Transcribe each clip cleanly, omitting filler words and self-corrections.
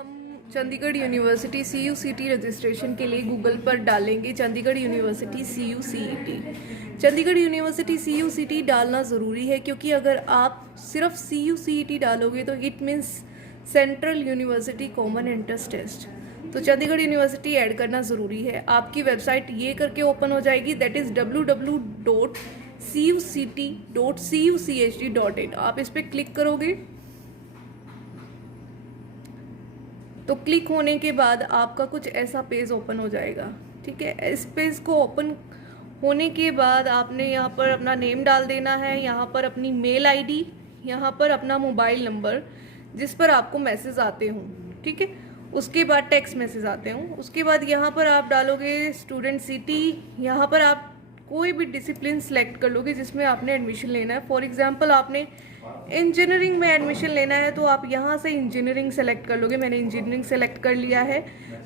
हम Chandigarh university CUCT registration के लिए गूगल पर डालेंगे Chandigarh university CUCET। Chandigarh university CUCT डालना ज़रूरी है क्योंकि अगर आप सिर्फ CUCET डालोगे तो it means central university common entrance test. तो चंडीगढ़ यूनिवर्सिटी ऐड करना ज़रूरी है। आपकी वेबसाइट ये करके ओपन हो जाएगी, दैट इज़ www.cuct.cuchd.in। आप इस पर क्लिक करोगे तो क्लिक होने के बाद आपका कुछ ऐसा पेज ओपन हो जाएगा। ठीक है, इस पेज को ओपन होने के बाद आपने यहाँ पर अपना नेम डाल देना है, यहाँ पर अपनी मेल आईडी, यहाँ पर अपना मोबाइल नंबर जिस पर आपको मैसेज आते हों। ठीक है, उसके बाद टेक्स्ट मैसेज आते हों। उसके बाद यहाँ पर आप डालोगे स्टूडेंट सिटी, यहाँ पर आप कोई भी डिसिप्लिन सेलेक्ट कर लोगे जिसमें आपने एडमिशन लेना है। फॉर एग्जांपल आपने इंजीनियरिंग में एडमिशन लेना है तो आप यहाँ से इंजीनियरिंग सेलेक्ट कर लोगे। मैंने इंजीनियरिंग सेलेक्ट कर लिया है।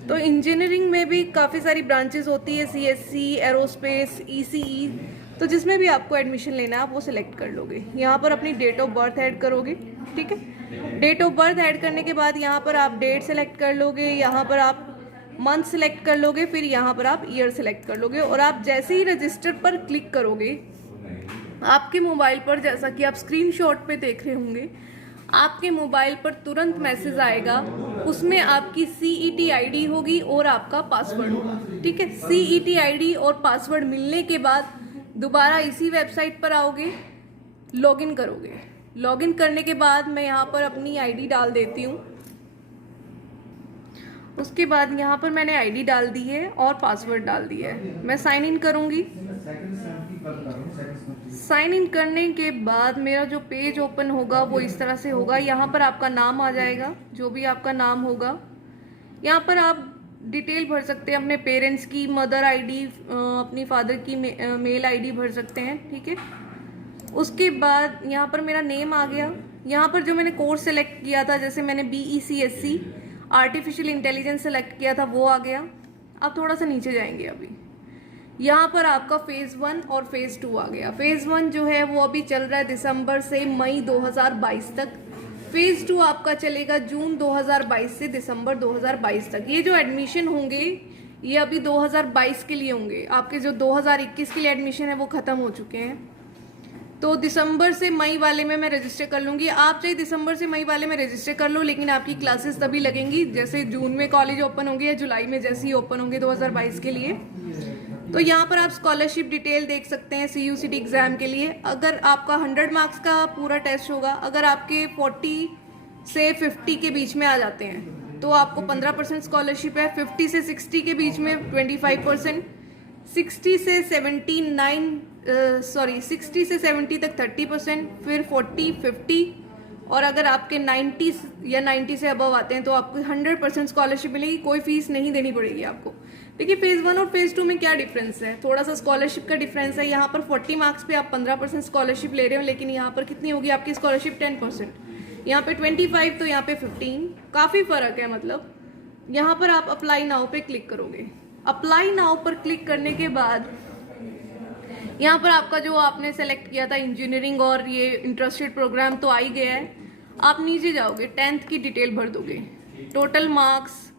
तो इंजीनियरिंग में भी काफ़ी सारी ब्रांचेस होती है, CSC, एरोस्पेस, ECE, तो जिसमें भी आपको एडमिशन लेना है आप वो सिलेक्ट कर लोगे। यहाँ पर अपनी डेट ऑफ बर्थ ऐड करोगे। ठीक है, डेट ऑफ बर्थ ऐड करने के बाद यहाँ पर आप डेट सेलेक्ट कर लोगे, यहाँ पर आप मंथ सेलेक्ट कर लोगे, फिर यहाँ पर आप ईयर सेलेक्ट कर लोगे। और आप जैसे ही रजिस्टर पर क्लिक करोगे आपके मोबाइल पर, जैसा कि आप स्क्रीनशॉट पे देख रहे होंगे, आपके मोबाइल पर तुरंत मैसेज आएगा। उसमें आपकी CET ID होगी और आपका पासवर्ड होगा। ठीक है, CET ID और पासवर्ड मिलने के बाद दोबारा इसी वेबसाइट पर आओगे, लॉगिन करोगे। लॉगिन करने के बाद मैं यहाँ पर अपनी ID डाल देती हूँ। उसके बाद यहाँ पर मैंने ID डाल दी है और पासवर्ड डाल दिया है। मैं साइन इन करूँगी। साइन इन करने के बाद मेरा जो पेज ओपन होगा वो इस तरह से होगा। यहाँ पर आपका नाम आ जाएगा, जो भी आपका नाम होगा। यहाँ पर आप डिटेल भर सकते हैं, अपने पेरेंट्स की मदर ID, अपनी फादर की मेल ID भर सकते हैं। ठीक है, उसके बाद यहाँ पर मेरा नेम आ गया। यहाँ पर जो मैंने कोर्स सेलेक्ट किया था, जैसे मैंने BECSC आर्टिफिशियल इंटेलिजेंस सेलेक्ट किया था, वो आ गया। अब थोड़ा सा नीचे जाएंगे। अभी यहाँ पर आपका फेज़ 1 और फेज़ 2 आ गया। फेज़ 1 जो है वो अभी चल रहा है दिसंबर से मई 2022 तक। फेज़ 2 आपका चलेगा जून 2022 से दिसंबर 2022 तक। ये जो एडमिशन होंगे ये अभी 2022 के लिए होंगे। आपके जो 2021 के लिए एडमिशन है वो ख़त्म हो चुके हैं। तो दिसंबर से मई वाले में मैं रजिस्टर कर लूँगी। आप चाहे दिसंबर से मई वाले में रजिस्टर कर लो, लेकिन आपकी क्लासेस तभी लगेंगी जैसे जून में कॉलेज ओपन होंगे या जुलाई में जैसे ही ओपन होंगे 2022 के लिए। तो यहाँ पर आप स्कॉलरशिप डिटेल देख सकते हैं CUCT एग्ज़ाम के लिए। अगर आपका 100 मार्क्स का पूरा टेस्ट होगा, अगर आपके 40 से 50 के बीच में आ जाते हैं तो आपको 15% स्कॉलरशिप है। 50 से 60 के बीच में 25%, 60 से 70 तक 30%, फिर 40, 50, और अगर आपके 90 या 90 से अबव आते हैं तो आपको 100% स्कॉलरशिप मिलेगी। कोई फीस नहीं देनी पड़ेगी आपको। देखिए, फेज़ 1 और फेज़ 2 में क्या डिफरेंस है, थोड़ा सा स्कॉलरशिप का डिफरेंस है। यहाँ पर 40 मार्क्स पे आप 15% स्कॉलरशिप ले रहे हो, लेकिन यहाँ पर कितनी होगी आपकी स्कॉलरशिप? 10%। यहाँ पे 25 तो यहाँ पे 15, काफ़ी फ़र्क है। मतलब यहाँ पर आप अप्लाई नाउ पे क्लिक करोगे। अप्लाई नाउ पर क्लिक करने के बाद यहाँ पर आपका जो आपने सेलेक्ट किया था इंजीनियरिंग और ये इंटरेस्टेड प्रोग्राम तो आ ही गया है। आप नीचे जाओगे, 10th की डिटेल भर दोगे, टोटल मार्क्स,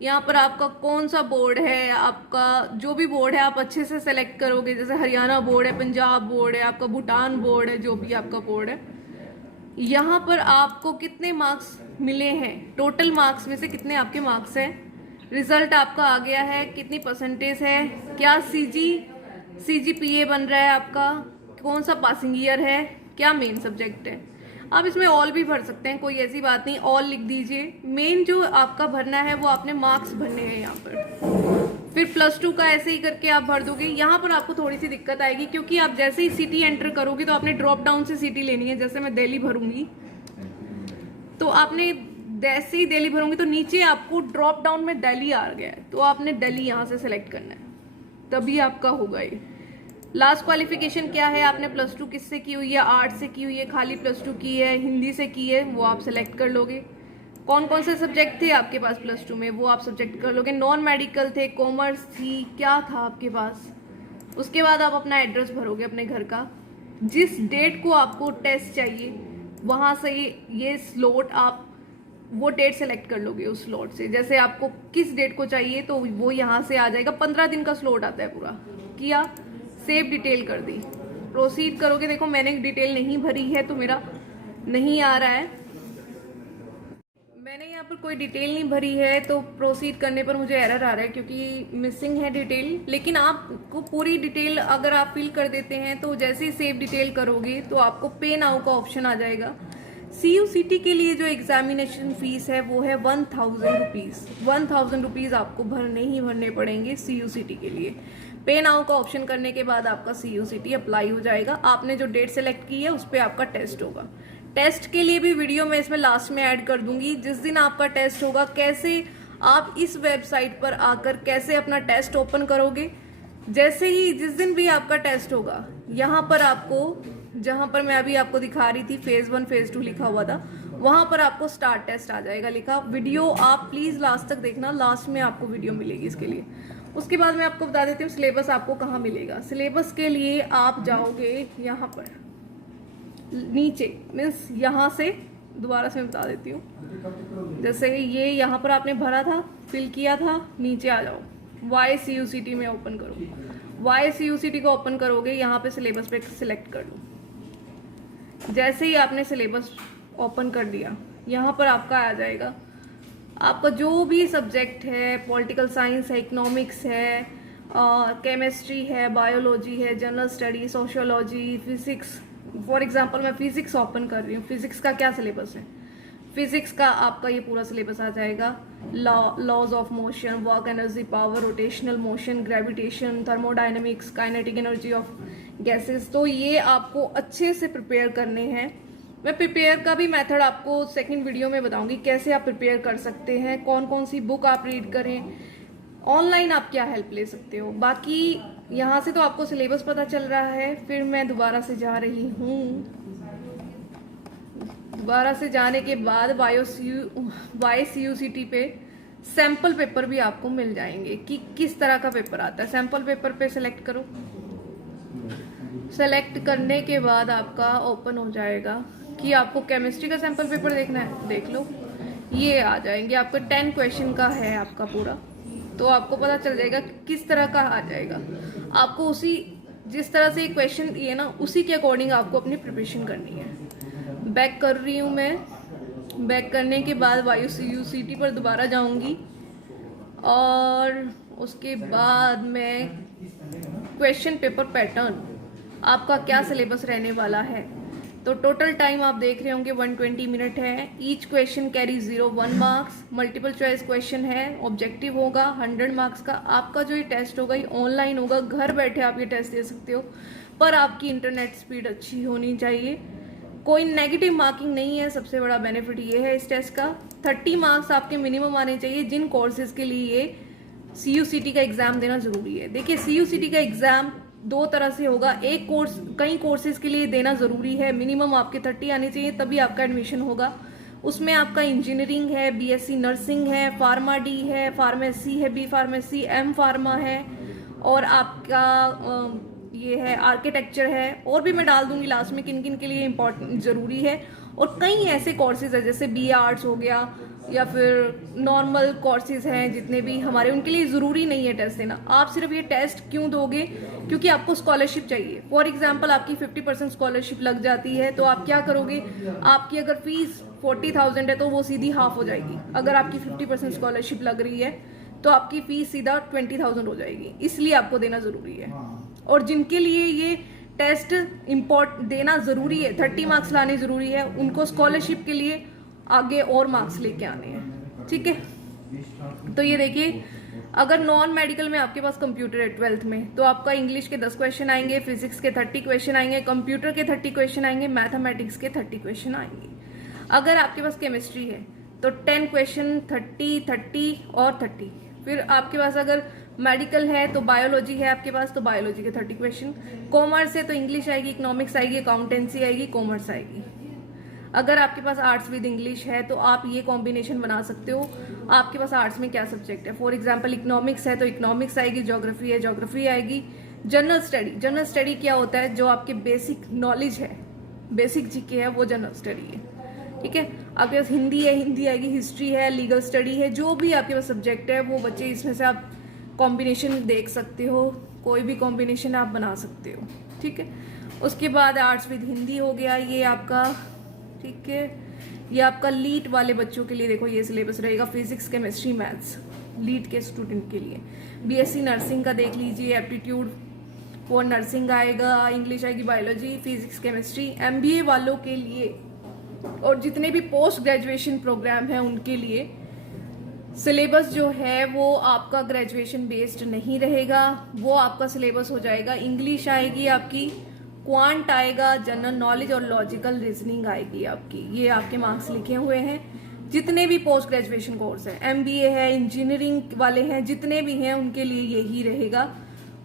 यहाँ पर आपका कौन सा बोर्ड है, आपका जो भी बोर्ड है आप अच्छे से सेलेक्ट करोगे। जैसे हरियाणा बोर्ड है, पंजाब बोर्ड है, आपका भूटान बोर्ड है, जो भी आपका बोर्ड है। यहाँ पर आपको कितने मार्क्स मिले हैं, टोटल मार्क्स में से कितने आपके मार्क्स हैं, रिजल्ट आपका आ गया है, कितनी परसेंटेज है, क्या CGPA बन रहा है आपका, कौन सा पासिंग ईयर है, क्या मेन सब्जेक्ट है। आप इसमें ऑल भी भर सकते हैं, कोई ऐसी बात नहीं, ऑल लिख दीजिए। मेन जो आपका भरना है वो आपने मार्क्स भरने हैं यहाँ पर। फिर +2 का ऐसे ही करके आप भर दोगे। यहाँ पर आपको थोड़ी सी दिक्कत आएगी क्योंकि आप जैसे ही सिटी एंटर करोगे तो आपने ड्रॉप डाउन से सिटी लेनी है। जैसे मैं दिल्ली भरूंगी तो आपने जैसे ही दिल्ली भरूंगी तो नीचे आपको ड्रॉप डाउन में दिल्ली आ गया है, तो आपने दिल्ली यहाँ से सेलेक्ट करना है, तभी आपका होगा ये। लास्ट क्वालिफिकेशन क्या है, आपने +2 किससे की हुई है, आर्ट से की हुई है, खाली +2 की है, हिंदी से की है, वो आप सेलेक्ट कर लोगे। कौन कौन से सब्जेक्ट थे आपके पास +2 में, वो आप सब्जेक्ट कर लोगे। नॉन मेडिकल थे, कॉमर्स थी, क्या था आपके पास। उसके बाद आप अपना एड्रेस भरोगे अपने घर का, जिस डेट को आपको टेस्ट चाहिए वहाँ से ये स्लॉट आप वो डेट सेलेक्ट कर लोगे उस स्लॉट से। जैसे आपको किस डेट को चाहिए तो वो यहाँ से आ जाएगा। 15 दिन का स्लॉट आता है पूरा। किया, सेव डिटेल कर दी, प्रोसीड करोगे। देखो मैंने डिटेल नहीं भरी है तो मेरा नहीं आ रहा है। मैंने यहाँ पर कोई डिटेल नहीं भरी है तो प्रोसीड करने पर मुझे एरर आ रहा है क्योंकि मिसिंग है डिटेल। लेकिन आपको पूरी डिटेल अगर आप फिल कर देते हैं तो जैसे ही सेव डिटेल करोगे तो आपको पे नाउ का ऑप्शन आ जाएगा। CUCT के लिए जो एग्जामिनेशन फीस है वो है 1000 रुपीज़। 1000 रुपीज़ आपको भरने ही भरने पड़ेंगे CUCT के लिए। पे नाउ का ऑप्शन करने के बाद आपका CUCT अप्लाई हो जाएगा। आपने जो डेट सेलेक्ट की है उस पर आपका टेस्ट होगा। टेस्ट के लिए भी वीडियो मैं इसमें लास्ट में ऐड कर दूंगी। जिस दिन आपका टेस्ट होगा, कैसे आप इस वेबसाइट पर आकर कैसे अपना टेस्ट ओपन करोगे। जैसे ही जिस दिन भी आपका टेस्ट होगा, यहाँ पर आपको, जहाँ पर मैं अभी आपको दिखा रही थी फेज 1 फेज 2 लिखा हुआ था, वहां पर आपको स्टार्ट टेस्ट आ जाएगा लिखा। वीडियो आप प्लीज लास्ट तक देखना, लास्ट में आपको वीडियो मिलेगी इसके लिए। उसके बाद मैं आपको बता देती हूँ सिलेबस आपको कहाँ मिलेगा। सिलेबस के लिए आप जाओगे यहाँ पर नीचे, मीन्स यहाँ से दोबारा से मैं बता देती हूँ। जैसे ये यहाँ पर आपने भरा था, फिल किया था, नीचे आ जाओ, YCUCT में ओपन करो। YCUCT को ओपन करोगे, यहाँ पे सिलेबस पे सिलेक्ट कर लो। जैसे ही आपने सिलेबस ओपन कर दिया, यहाँ पर आपका आ जाएगा आपका जो भी सब्जेक्ट है, पॉलिटिकल साइंस है, इकोनॉमिक्स है, केमिस्ट्री है, बायोलॉजी है, general study, sociology, physics. For example मैं फिजिक्स ओपन कर रही हूँ। फिजिक्स का क्या सिलेबस है? फिजिक्स का आपका ये पूरा सिलेबस आ जाएगा। Laws of motion, work energy, power, rotational motion, gravitation, thermodynamics, kinetic energy of gases. तो ये आपको अच्छे से प्रिपेयर करने हैं। मैं प्रिपेयर का भी मेथड आपको सेकंड वीडियो में बताऊंगी, कैसे आप प्रिपेयर कर सकते हैं, कौन कौन सी बुक आप रीड करें, ऑनलाइन आप क्या हेल्प ले सकते हो। बाकी यहाँ से तो आपको सिलेबस पता चल रहा है। फिर मैं दोबारा से जा रही हूँ। दोबारा से जाने के बाद YCUCT पे सैंपल पेपर भी आपको मिल जाएंगे कि किस तरह का पेपर आता है। सैंपल पेपर पे सिलेक्ट करो। सेलेक्ट करने के बाद आपका ओपन हो जाएगा कि आपको केमिस्ट्री का सैंपल पेपर देखना है, देख लो। ये आ जाएंगे आपका 10 क्वेश्चन का है आपका पूरा, तो आपको पता चल जाएगा किस तरह का आ जाएगा। आपको उसी जिस तरह से क्वेश्चन ये ना, उसी के अकॉर्डिंग आपको अपनी प्रिपरेशन करनी है। बैक कर रही हूँ मैं। बैक करने के बाद YCUCT पर दोबारा जाऊंगी और उसके बाद मैं क्वेश्चन पेपर पैटर्न आपका क्या सिलेबस रहने वाला है। तो टोटल टाइम आप देख रहे होंगे 120 मिनट है। Each question carry 1 marks. Multiple choice question है, ऑब्जेक्टिव होगा 100 मार्क्स का। आपका जो ये टेस्ट होगा ये ऑनलाइन होगा, घर बैठे आप ये टेस्ट दे सकते हो, पर आपकी इंटरनेट स्पीड अच्छी होनी चाहिए। कोई नेगेटिव मार्किंग नहीं है, सबसे बड़ा बेनिफिट ये है इस टेस्ट का। 30 मार्क्स आपके मिनिमम आने चाहिए जिन कोर्सेज के लिए ये CUCT का एग्जाम देना जरूरी है। देखिए CUCT का एग्जाम दो तरह से होगा। एक कोर्स कई कोर्सेज के लिए देना जरूरी है, मिनिमम आपके 30 आने चाहिए तभी आपका एडमिशन होगा। उसमें आपका इंजीनियरिंग है, BSc नर्सिंग है, फार्मा D है, फार्मेसी है, B फार्मेसी, M फार्मा है, और आपका ये है आर्किटेक्चर है। और भी मैं डाल दूंगी लास्ट में किन किन के लिए इम्पोर्टेंट जरूरी है। और कई ऐसे कोर्सेज है जैसे BA आर्ट्स हो गया या फिर नॉर्मल कोर्सेज हैं जितने भी हमारे, उनके लिए ज़रूरी नहीं है टेस्ट देना। आप सिर्फ ये टेस्ट क्यों दोगे? क्योंकि आपको स्कॉलरशिप चाहिए। फॉर एग्जांपल आपकी 50% स्कॉलरशिप लग जाती है तो आप क्या करोगे? आपकी अगर फीस 40,000 है तो वो सीधी हाफ हो जाएगी। अगर आपकी 50% स्कॉलरशिप लग रही है तो आपकी फीस सीधा 20,000 हो जाएगी। इसलिए आपको देना ज़रूरी है। और जिनके लिए ये टेस्ट देना ज़रूरी है, 30 मार्क्स लाने ज़रूरी है, उनको स्कॉलरशिप के लिए आगे और मार्क्स लेके आने हैं। ठीक है, तो ये देखिए, अगर नॉन मेडिकल में आपके पास कंप्यूटर है 12th में, तो आपका इंग्लिश के 10 क्वेश्चन आएंगे, फिजिक्स के 30 क्वेश्चन आएंगे, कंप्यूटर के 30 क्वेश्चन आएंगे, मैथमेटिक्स के 30 क्वेश्चन आएंगे। अगर आपके पास केमिस्ट्री है तो 10 क्वेश्चन, 30 और 30। फिर आपके पास अगर मेडिकल है तो बायोलॉजी है आपके पास, तो बायोलॉजी के 30 क्वेश्चन। कॉमर्स है तो इंग्लिश आएगी, इकोनॉमिक्स आएगी, अकाउंटेंसी आएगी, कॉमर्स आएगी। अगर आपके पास आर्ट्स विद इंग्लिश है तो आप ये कॉम्बिनेशन बना सकते हो। आपके पास आर्ट्स में क्या सब्जेक्ट है? फॉर एग्जांपल इकोनॉमिक्स है तो इकोनॉमिक्स आएगी, ज्योग्राफी है ज्योग्राफी आएगी। जनरल स्टडी क्या होता है? जो आपके बेसिक नॉलेज है, बेसिक जीके है, वो जनरल स्टडी है। ठीक है। आपके पास हिंदी है, हिंदी आएगी, हिस्ट्री है, लीगल स्टडी है, जो भी आपके पास सब्जेक्ट है वो बच्चे इसमें से आप कॉम्बिनेशन देख सकते हो, कोई भी कॉम्बिनेशन आप बना सकते हो। ठीक है। उसके बाद आर्ट्स विद हिंदी हो गया ये आपका। ठीक है। ये आपका लीट वाले बच्चों के लिए देखो ये सिलेबस रहेगा, फिजिक्स केमिस्ट्री मैथ्स लीट के स्टूडेंट के लिए। बीएससी नर्सिंग का देख लीजिए, एप्टीट्यूड फॉर नर्सिंग आएगा, इंग्लिश आएगी, बायोलॉजी, फिजिक्स केमिस्ट्री। एमबीए वालों के लिए और जितने भी पोस्ट ग्रेजुएशन प्रोग्राम है उनके लिए सिलेबस जो है वो आपका ग्रेजुएशन बेस्ड नहीं रहेगा, वो आपका सिलेबस हो जाएगा, इंग्लिश आएगी आपकी, क्वांट आएगा, जनरल नॉलेज और लॉजिकल रीजनिंग आएगी आपकी। ये आपके मार्क्स लिखे हुए हैं। जितने भी पोस्ट ग्रेजुएशन कोर्स हैं, एमबीए है, इंजीनियरिंग वाले हैं, जितने भी हैं उनके लिए यही रहेगा।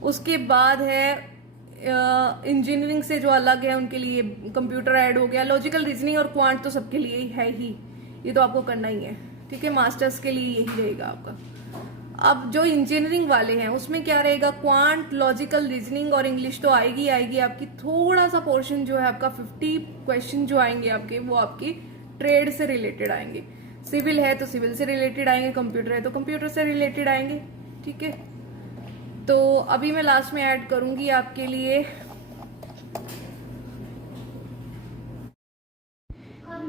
उसके बाद है इंजीनियरिंग से जो अलग है उनके लिए कंप्यूटर ऐड हो गया, लॉजिकल रीजनिंग और क्वांट तो सबके लिए है ही, ये तो आपको करना ही है। ठीक है। मास्टर्स के लिए यही रहेगा आपका। अब जो इंजीनियरिंग वाले हैं उसमें क्या रहेगा, क्वांट, लॉजिकल रीजनिंग और इंग्लिश तो आएगी आएगी आपकी। थोड़ा सा पोर्शन जो है आपका 50 क्वेश्चन जो आएंगे आपके वो आपकी ट्रेड से रिलेटेड आएंगे। सिविल है तो सिविल से रिलेटेड आएंगे, कंप्यूटर है तो कंप्यूटर से रिलेटेड आएंगे। ठीक है। तो अभी मैं लास्ट में ऐड करूंगी आपके लिए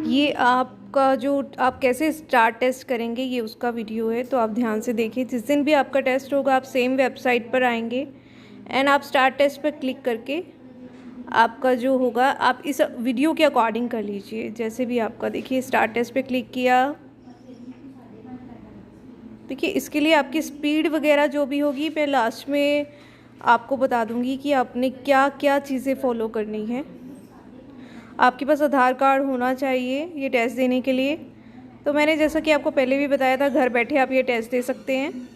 ये आपका जो आप कैसे स्टार टेस्ट करेंगे ये उसका वीडियो है, तो आप ध्यान से देखिए। जिस दिन भी आपका टेस्ट होगा आप सेम वेबसाइट पर आएंगे एंड आप स्टार टेस्ट पर क्लिक करके आपका जो होगा आप इस वीडियो के अकॉर्डिंग कर लीजिए। जैसे भी आपका देखिए स्टार टेस्ट पे क्लिक किया, देखिए इसके लिए आपकी स्पीड वगैरह जो भी होगी मैं लास्ट में आपको बता दूंगी कि आपने क्या क्या चीज़ें फॉलो करनी है। आपके पास आधार कार्ड होना चाहिए ये टेस्ट देने के लिए। तो मैंने जैसा कि आपको पहले भी बताया था, घर बैठे आप ये टेस्ट दे सकते हैं,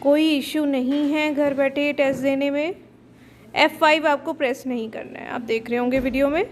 कोई इश्यू नहीं है घर बैठे ये टेस्ट देने में। F5 आपको प्रेस नहीं करना है, आप देख रहे होंगे वीडियो में।